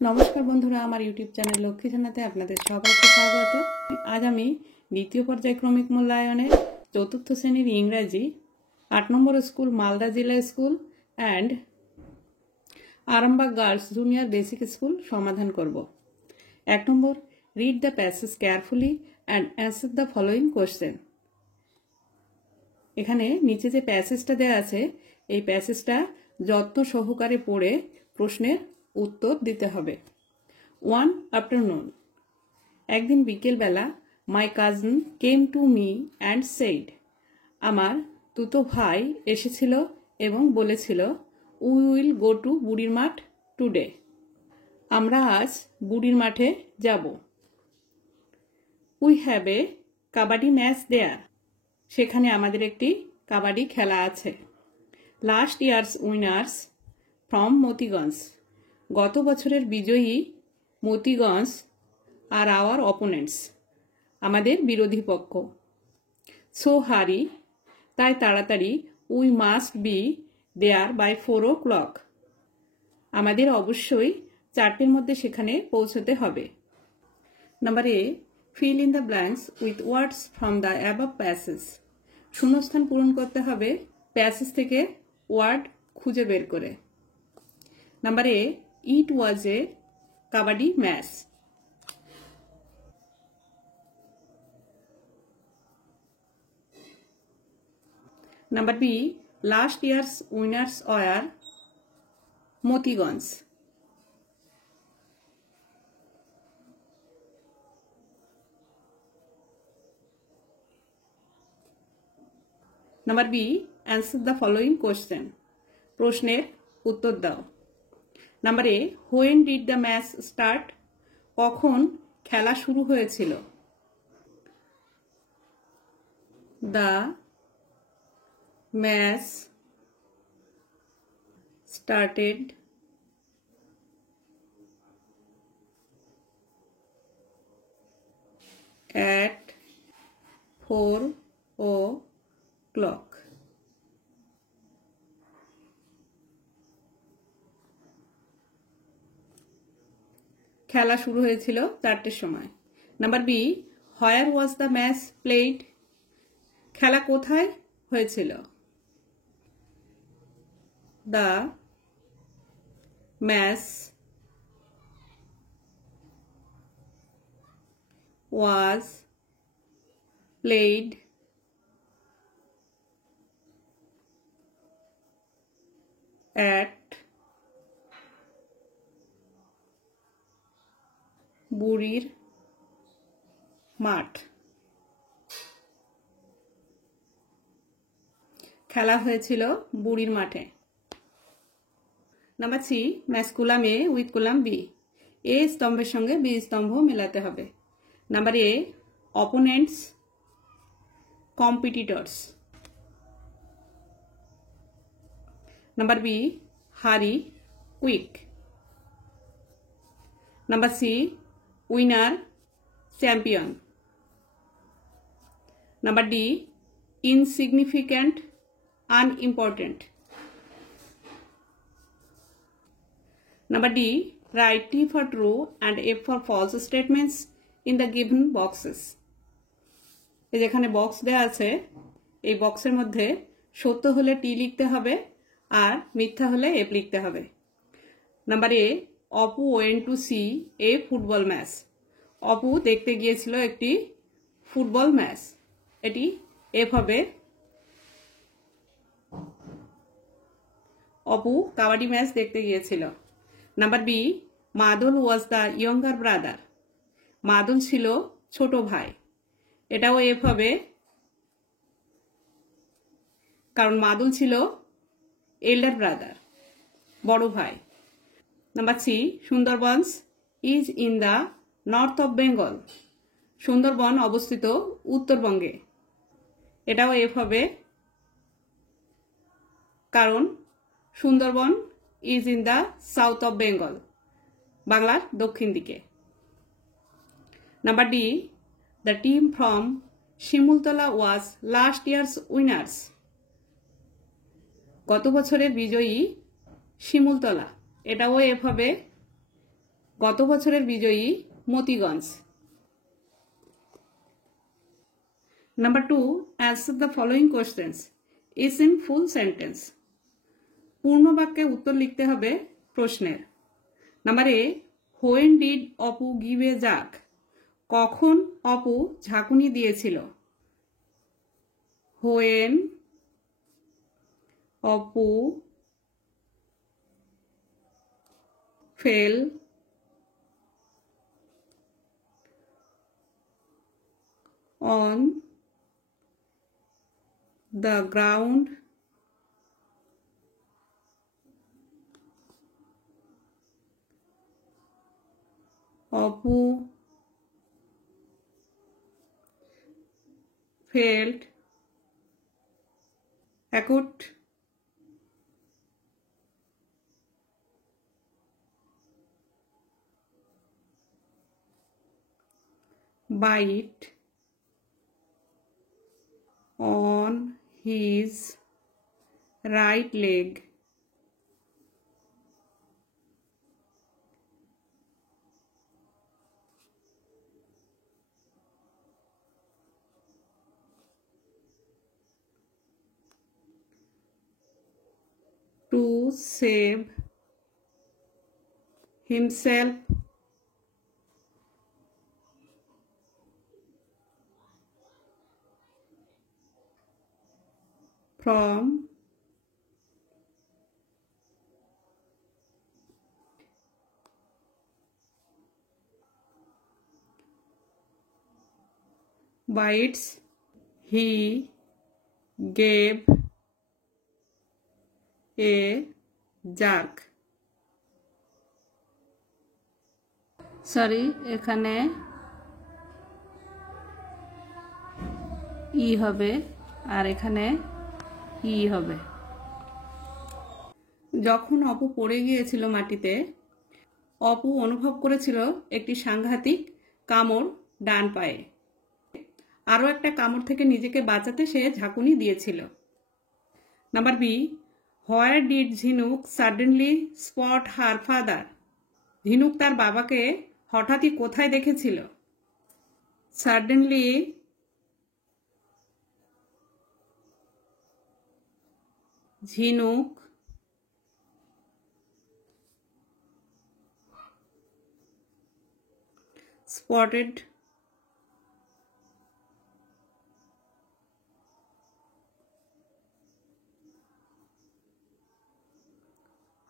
নমস্কার বন্ধুরা, আমার ইউটিউব চ্যানেল লক্ষ্মী জানাতে আপনাদের সবাইকে স্বাগত। আজ আমি দ্বিতীয় পর্যায়ক্রমিক মূল্যায়নের চতুর্থ শ্রেণীর ইংরাজি 8 নম্বর স্কুল মালদা জেলা school and Arambagh girls junior basic school সমাধান করব। 1 নম্বর, read the passage carefully and answer the following question. এখানে নিচে যে প্যাসেজটা দেওয়া আছে এই প্যাসেজটা যত্ন সহকারে পড়ে প্রশ্নের উত্তর দিতে হবে। 1 afternoon, একদিন বিকেলবেলা my cousin came to me and said, আমার তুতো ভাই এসেছিল এবং বলেছিল উই উইল গো টু বুড়ির মাঠ টুডে, আমরা আজ বুড়ির মাঠে যাব। We have a kabaddi match there, সেখানে আমাদের একটি কাবাডি খেলা আছে। Last years winners from Motiganj, গত বছরের বিজয়ী মতিগঞ্জ আর আওয়ার অপোনেন্টস, আমাদের বিরোধী পক্ষ। সো হারি, তাই তাড়াতাড়ি, we must be there by 4 o'clock, আমাদের অবশ্যই 4টের মধ্যে সেখানে পৌঁছতে হবে। Number A, fill in the blanks with words from the above passage, শূন্যস্থান পূরণ করতে হবে প্যাসেজ থেকে ওয়ার্ড খুঁজে বের করে। Number A, it was a kabaddi match. Number B, last years winners were Motiganj. Number B, answer the following question, প্রশ্নের উত্তর দাও। Number A, when did the match start, কখন খেলা শুরু হয়েছিল। The match started at 4 o'clock. খেলা শুরু হয়েছিল 4টের সময়। Number B, where was the match played, খেলা কোথায় হয়েছিল। The match was played at Burir Math, খেলা হয়েছিল বুড়ির মাঠে। Number C, match column A with column B, A স্তম্ভের সঙ্গে বি স্তম্ভ মেলাতে হবে। Number A, opponents competitors. Number B, hurry quick. Number C, winner champion. Number D, insignificant unimportant. Number D, write T for true and F for false statements in the given boxes. এই যেখানে বক্স দেওয়া আছে এই বক্সের মধ্যে সত্য হলে টি লিখতে হবে আর মিথ্যা হলে এফ লিখতে হবে। Number A, Apu went to see a football match, Apu দেখতে গিয়েছিল একটি ফুটবল ম্যাচ, এটি এফ হবে। অপু কাবাডি ম্যাচ দেখতে গিয়েছিল। নাম্বার বি, মাদল ওয়াজ দ্য ইয়ঙ্গার ব্রাদার, মাদল ছিল ছোট ভাই, এটাও এফ হবে কারণ মাদল ছিল এল্ডার ব্রাদার, বড় ভাই। Number C, Sundarbans is in the north of Bengal, Sundarban অবস্থিত উত্তরবঙ্গে, এটাও এফ হবে কারণ Sundarban is in the south of Bengal, বাংলার দক্ষিণ দিকে। Number D, the team from Shimultala was last years winners, গত বছরের বিজয়ী শিমুলতলা, এটাও এফ হবে গত বছরের বিজয়ী মতিগঞ্জ। Number 2, answer the following questions is in full sentence. পূর্ণ বাক্যে উত্তর লিখতে হবে প্রশ্নের। Number A, when did Apu give a jug? কখন অপু ঝাঁকুনি দিয়েছিল? when Apu fell on the ground Apu felt acute bite on his right leg to save himself from bites he gave a jerk. Sorry, এখানে ই হবে আর এখানে ই হবে। যখন অপু পড়ে গিয়েছিল মাটিতে, অপু অনুভব করেছিল একটি সাংঘাতিক কামড় ডান পায়ে। আরও একটা কামড় থেকে নিজেকে বাঁচাতে সে ঝাঁকুনি দিয়েছিল। নাম্বার বি, হোয়ার ডিড ঝিনুক সাডেনলি স্পট হার ফাদার? ঝিনুক তার বাবাকে হঠাৎই কোথায় দেখেছিল? সাডেনলি ঝিনুক spotted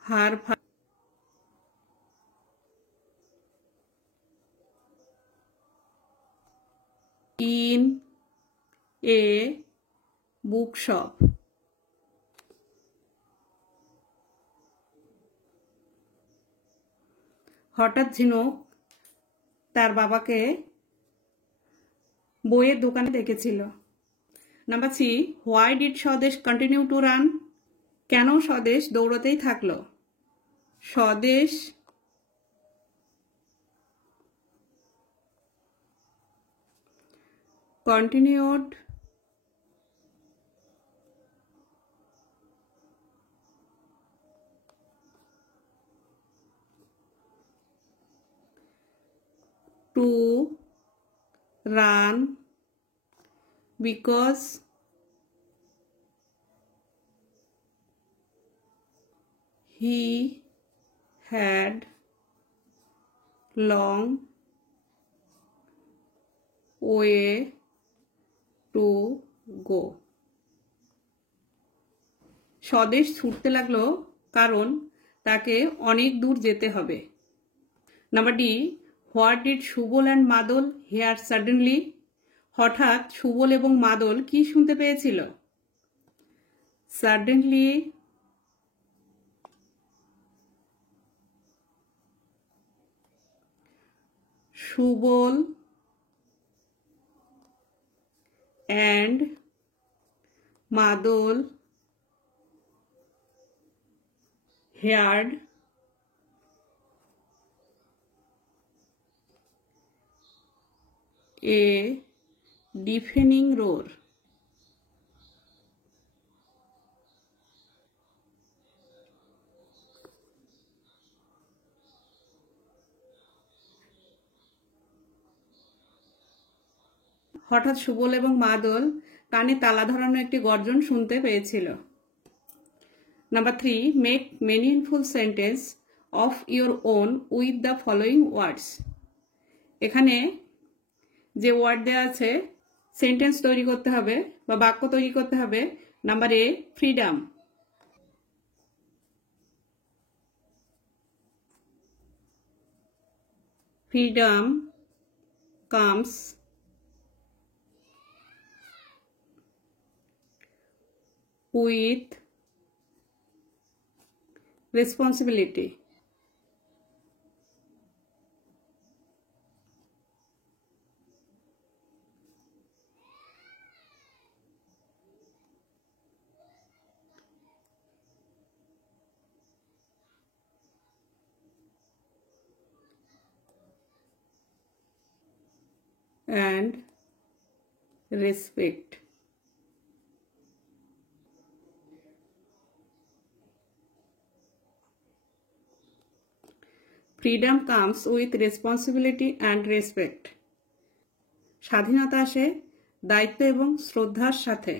her in a bookshop. হঠাৎ ঝিনুক তার বাবাকে বইয়ের দোকানে দেখেছিল। নাম্বার সি, হোয়াই ডিড স্বদেশ কন্টিনিউ টু রান? কেন স্বদেশ দৌড়তেই থাকলো? স্বদেশ continued to run because he had long way to go. স্বদেশ ছুটতে লাগলো কারণ তাকে অনেক দূর যেতে হবে। Number D, what did Subal অ্যান্ড মাদল হেয়ার সাডেনলি? হঠাৎ সুবল এবং মাদল কি শুনতে পেয়েছিল? সাডেনলি Subal and Madol heard a deafening roar. হঠাৎ সুবল এবং মাদল কানে তালা ধরানো একটি গর্জন শুনতে পেয়েছিল। নাম্বার 3, make meaningful sentence of your own with the following words. এখানে যে ওয়ার্ড দেওয়া আছে সেন্টেন্স তৈরি করতে হবে বা বাক্য তৈরি করতে হবে। Number A, freedom. Freedom comes with responsibility. And respect. Freedom comes with responsibility and respect. স্বাধীনতা আসে দায়িত্ব এবং শ্রদ্ধার সাথে।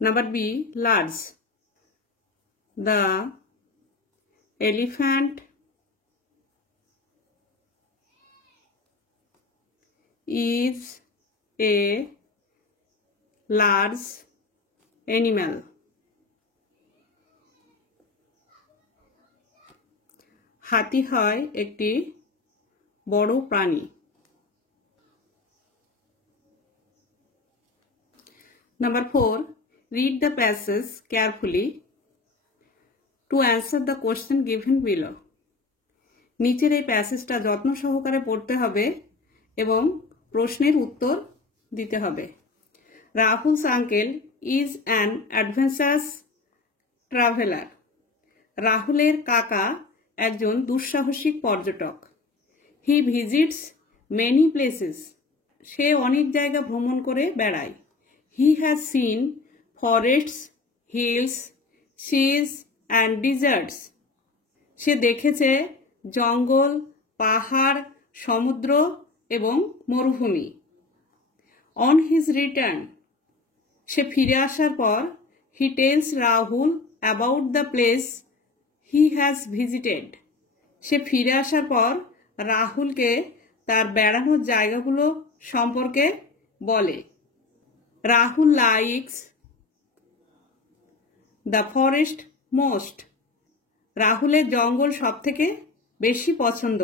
Number B, large. The elephant is a large animal. হাতি হয় একটি বড় প্রাণী। Number 4, read the passage carefully to answer the question given below. নিচের এই প্যাসেজটা যত্ন সহকারে পড়তে হবে এবং প্রশ্নের উত্তর দিতে হবে। Rahul's uncle is an adventurous traveller. রাহুলের কাকা একজন দুঃসাহসিক পর্যটক। He visits many places. সে অনেক জায়গা ভ্রমণ করে বেড়ায়। He has seen forests, hills, seas and deserts. সে দেখেছে জঙ্গল, পাহাড়, সমুদ্র এবং মরুভূমি। অন হিজ রিটার্ন, সে ফিরে আসার পর he tells Rahul about the place he has visited. সে ফিরে আসার পর রাহুলকে তার বেড়ানোর জায়গাগুলো সম্পর্কে বলে। Rahul likes the forest most. রাহুলের জঙ্গল সবথেকে বেশি পছন্দ।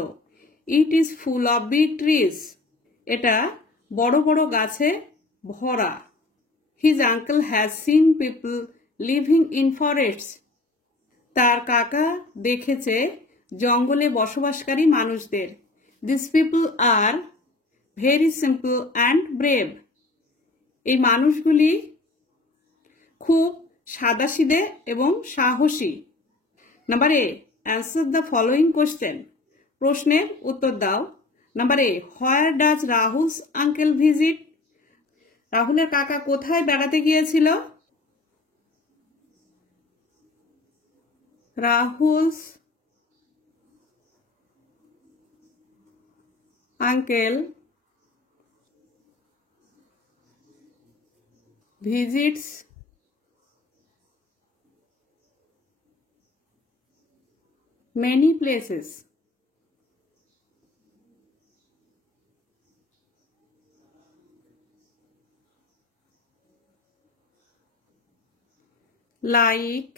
It is full of big trees. এটা বড় বড় গাছে ভরা। His uncle has seen people living in forests. তার কাকা দেখেছে জঙ্গলে বসবাসকারী মানুষদের। This people are very simple and brave. এই মানুষগুলি খুব সাদাসিধে এবং সাহসী। Number A, answer the following question. প্রশ্নের উত্তর দাও। Number A, where does Rahul's uncle visit. রাহুলের কাকা কোথায় বেড়াতে গিয়েছিল? Rahul's uncle visits many places. Like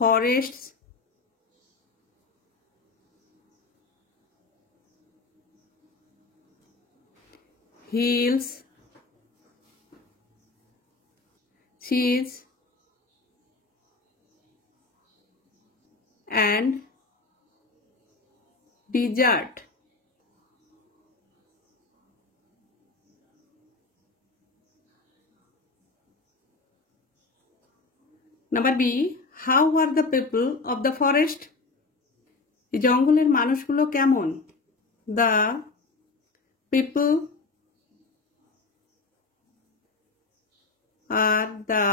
forests, hills, seas, and desert. Number B, how are the people of the forest? এই জঙ্গলের মানুষগুলো কেমন? The people are the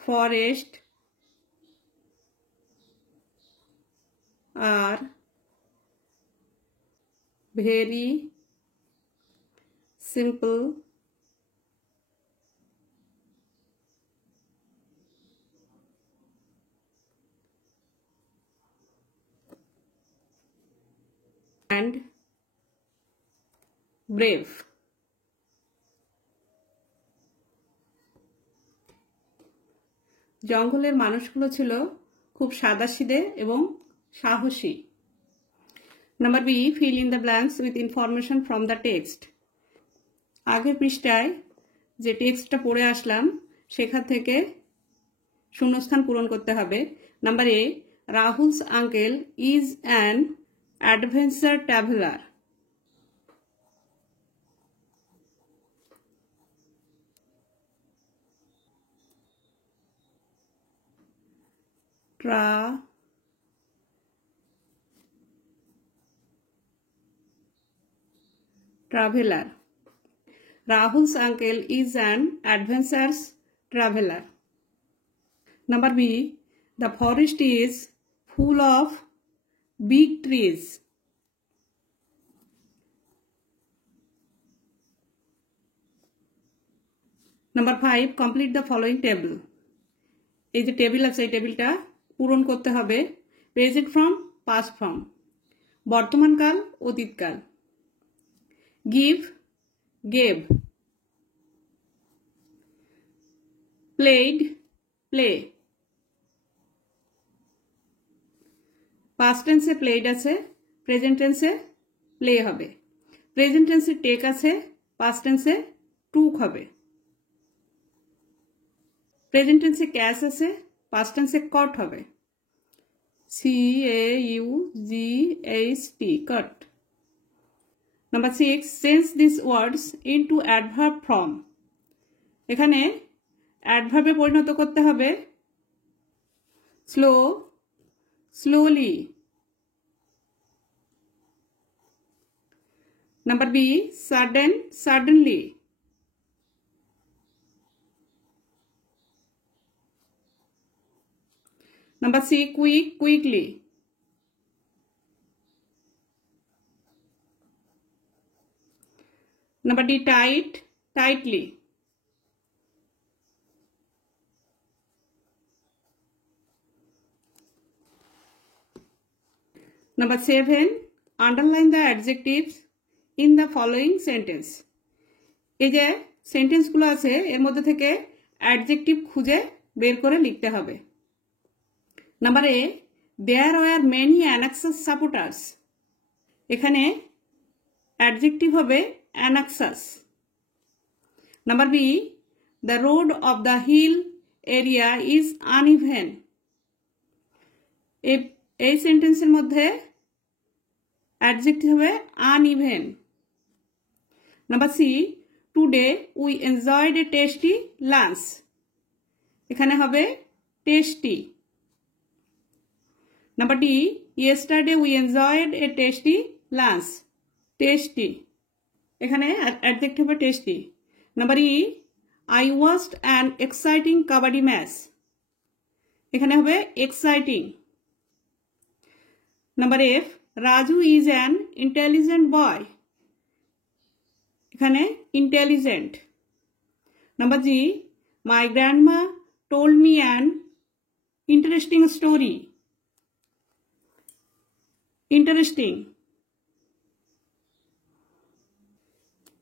forest are very simple and brave. জঙ্গলের মানুষগুলো ছিল খুব সাদাসিধে এবং সাহসী। Number B, fill in the blanks with information from the text. আগের পৃষ্ঠায় যে টেক্সটটা পড়ে আসলাম সেখান থেকে শূন্যস্থান পূরণ করতে হবে। Number A, Rahul's uncle is an adventure traveller. Traveler. Rahul's uncle is an adventurous traveler. Number B, the forest is full of big trees. Number 5, complete the following table. এই যে টেবিল আছে এই টেবিলটা পূরণ করতে হবে। প্রেজেন্ট ফর্ম, পাস্ট ফর্ম, বর্তমানকাল, অতীতকাল। Give, gave, played, play. Past টেন্সে প্লেড আছে, প্রেজেন্ট টেন্সে প্লে হবে। প্রেজেন্ট টেন্সে টেক আছে, পাস্ট টেন্সে টুক হবে। প্রেজেন্ট টেন্সে ক্যাশ আছে, পাস্ট টেন্সে কট হবে। CAUGHT, caught. Number 6, change this words into adverb form. এখানে অ্যাডভার্বে পরিণত করতে হবে। Slow, slowly. Number B, sudden, suddenly. Number C, quick, quickly. Number D, tight, tightly. Number 7, underline the adjectives in the following sentence. এই যে সেন্টেন্সগুলো আছে এর মধ্যে থেকে অ্যাডজেক্টিভ খুঁজে বের করে লিখতে হবে। Number A, there were many anxious supporters. এখানে অ্যাডজেক্টিভ হবে anxious. Number B, the road of the hill area is uneven. এই সেন্টেন্সের মধ্যে অ্যাডজেক্টিভ হবে uneven. Number C, today we enjoyed a tasty lunch. এখানে হবে tasty. Number D, yesterday we enjoyed a tasty lunch. Tasty. এখানে adjective হবে tasty. Number E, I watched an exciting kabaddi match. এখানে হবে exciting. Number F, Raju is an intelligent boy. এখানে intelligent. Number G, my grandma told me an interesting story. Interesting.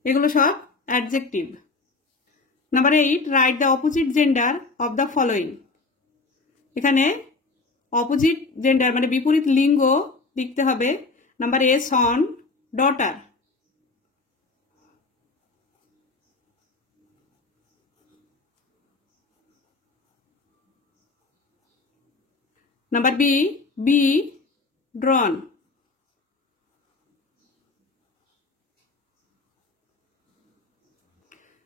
এগুলো সব adjective. Number 8, write the opposite gender of the following. এখানে opposite gender মানে বিপরীত লিঙ্গ লিখতে হবে। Number A, son, daughter. Number B, B, drawn.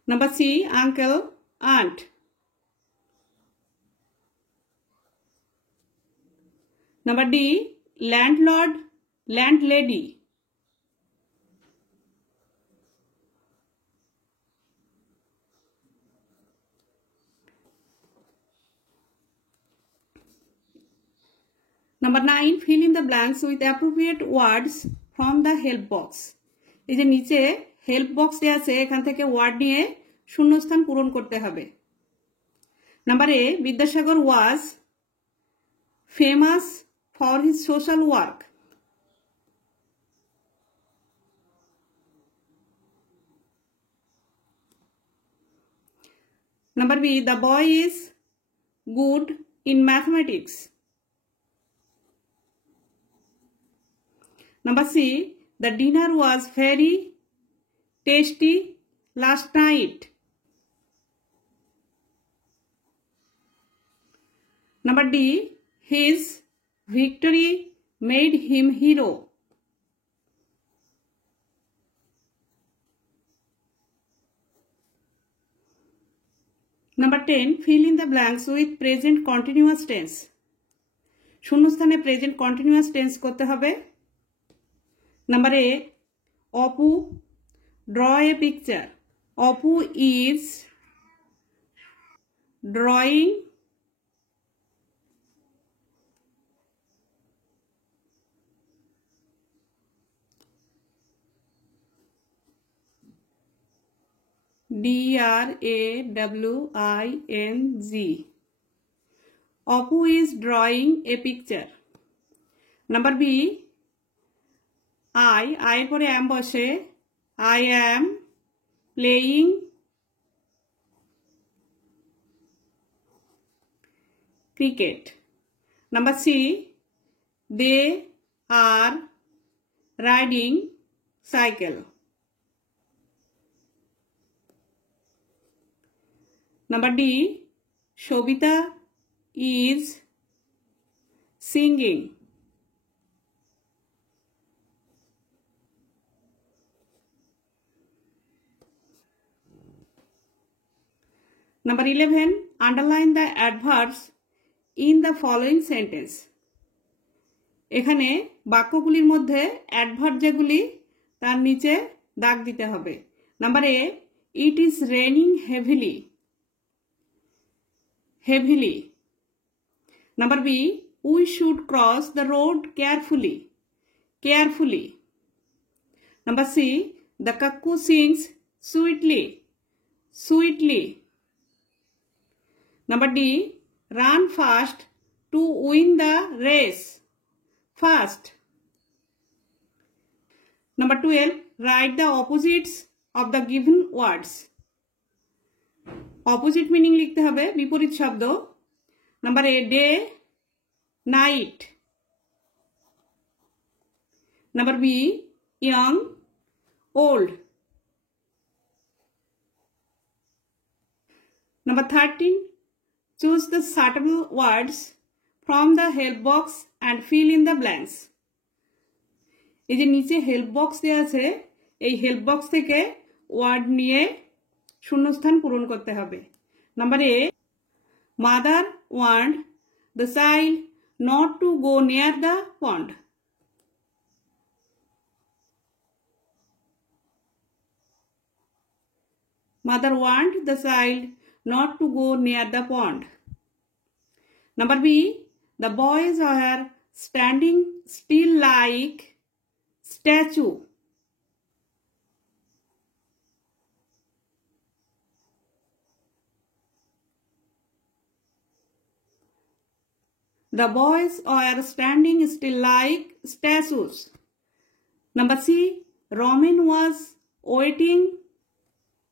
Number C, uncle, aunt. Number D, landlord, landlady. Number 9, fill in the blanks with appropriate words from the help box. এই যে নিচে help box দেওয়া আছে, এখান থেকে ওয়ার্ড নিয়ে শূন্যস্থান পূরণ করতে হবে। Number A, Vidyasagar was famous for his social work. Number B, the boy is good in mathematics. Number C, the dinner was very tasty last night. Number D, his victory made him hero. Number 10, fill in the blanks with present continuous tense. শূন্যস্থানে present continuous tense করতে হবে। Number A, Apu draw a picture. Apu is drawing DRAWING. Apu is drawing a picture. Number B, I পরে am বসে, I am playing cricket. Number C, they are riding cycle. Number D, Shobita is singing. Number 11, underline the adverbs in the following sentence. এখানে বাক্যগুলির মধ্যে অ্যাডভার্ব যেগুলি তার নিচে দাগ দিতে হবে। Number A, it is raining heavily. Heavily. Number B, we should cross the road carefully. Carefully. Number C, the cuckoo sings sweetly. Sweetly. Number D, run fast to win the race. Fast. Number 12, write the opposites of the given words. Opposite meaning লিখতে হবে, বিপরীত শব্দ। Number A, day night. Number B, young old. Number 13, choose the suitable words from the help box and fill in the blanks. এই যে নিচে help box দেওয়া আছে, এই হেল্প বক্স থেকে ওয়ার্ড নিয়ে শূন্যস্থান পূরণ করতে হবে। Number A, mother want the child not to go near the pond. Mother want the child not to go near the pond. Number B, the boys are standing still like statue. The boys are standing still like statues. Number C, Roman was waiting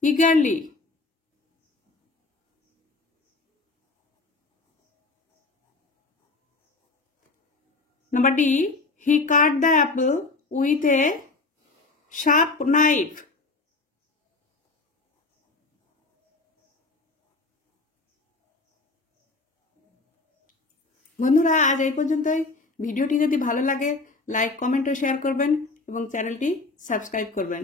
eagerly. Number D, he cut the apple with a sharp knife. বন্ধুরা, আজ এই পর্যন্তই। ভিডিওটি যদি ভালো লাগে like, comment ও শেয়ার করবেন এবং চ্যানেলটি সাবস্ক্রাইব করবেন।